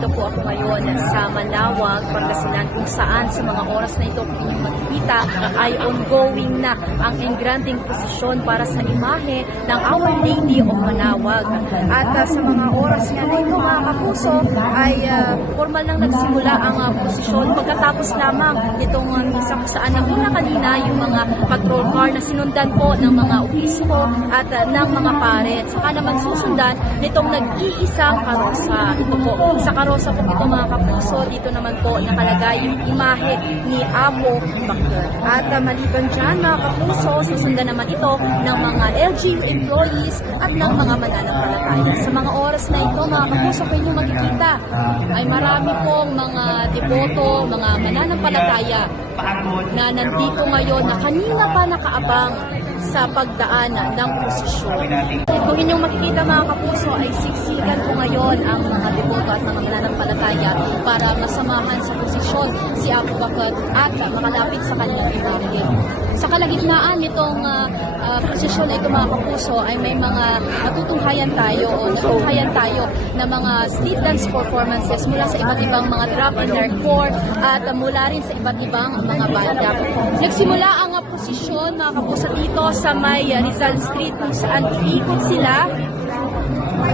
nandito po ako ngayon sa Manaoag, Pangasinan, kung saan sa mga oras na ito kung inyong makikita ay ongoing na ang engranding posisyon para sa imahe ng Our Lady of Manaoag. At sa mga oras nga na ito mga kapuso ay formal nang nagsimula ang posisyon pagkatapos lamang nitong misa kung saan nauna kanina yung mga patrol car na sinundan po ng mga obispo at ng mga pare. At saka naman susundan nitong nag-iisang karosa. Ito po, sa karosa po ito mga kapuso, dito naman po nakalagay yung imahe ni Apo Bakter. At maliban dyan mga kapuso, susundan naman ito ng mga LGU employees at ng mga mananampalataya. Sa mga oras na ito mga kapuso, kung inyong makikita ay marami pong mga deboto, mga mananampalataya na nandito ngayon na kanina pa nakaabang sa pagdaan ng posisyon. Kung inyong makikita mga kapuso ay siksikan po ngayon ang mga deboto at mga mananampalataya para masamahan sa posisyon si Apo Bakter at makalapit sa kanilang imahe. Sa kalagitnaan nitong posisyon na ito mga kapuso ay may mga natutunghayan tayo na mga street dance performances mula sa iba't ibang mga drop and nerd corps at mula rin sa iba't ibang mga banda. Nagsimula ang posisyon mga kapuso dito sa may Rizal Street kung saan iikot sila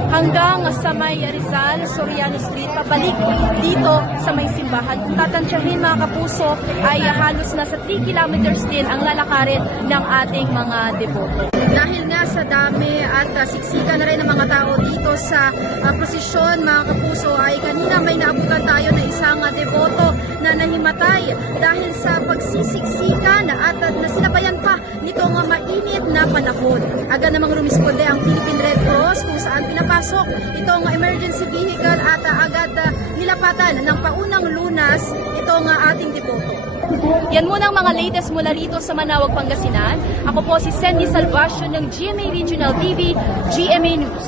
hanggang sa may Rizal, Soriano Street, pabalik dito sa may simbahan. Kung tatansyahin mga kapuso ay halos nasa 3 kilometers din ang lalakarin ng ating mga deboto. Dahil nga sa dami at siksikan na rin ng mga tao dito sa prosesyon mga kapuso ay kanina may naabutan tayo na isang deboto na nahimatay dahil sa pagsisiksikan at nasinabayan pa nitong mainit na panahon. Agad namang rumisponde ang Philippine Red Cross kung saan pinapasok itong emergency vehicle at agad nilapatan ng paunang lunas itong ating deboto. Yan muna ang mga latest mula rito sa Manaoag, Pangasinan. Ako po si Sandy Salvacion ng GMA Regional TV, GMA News.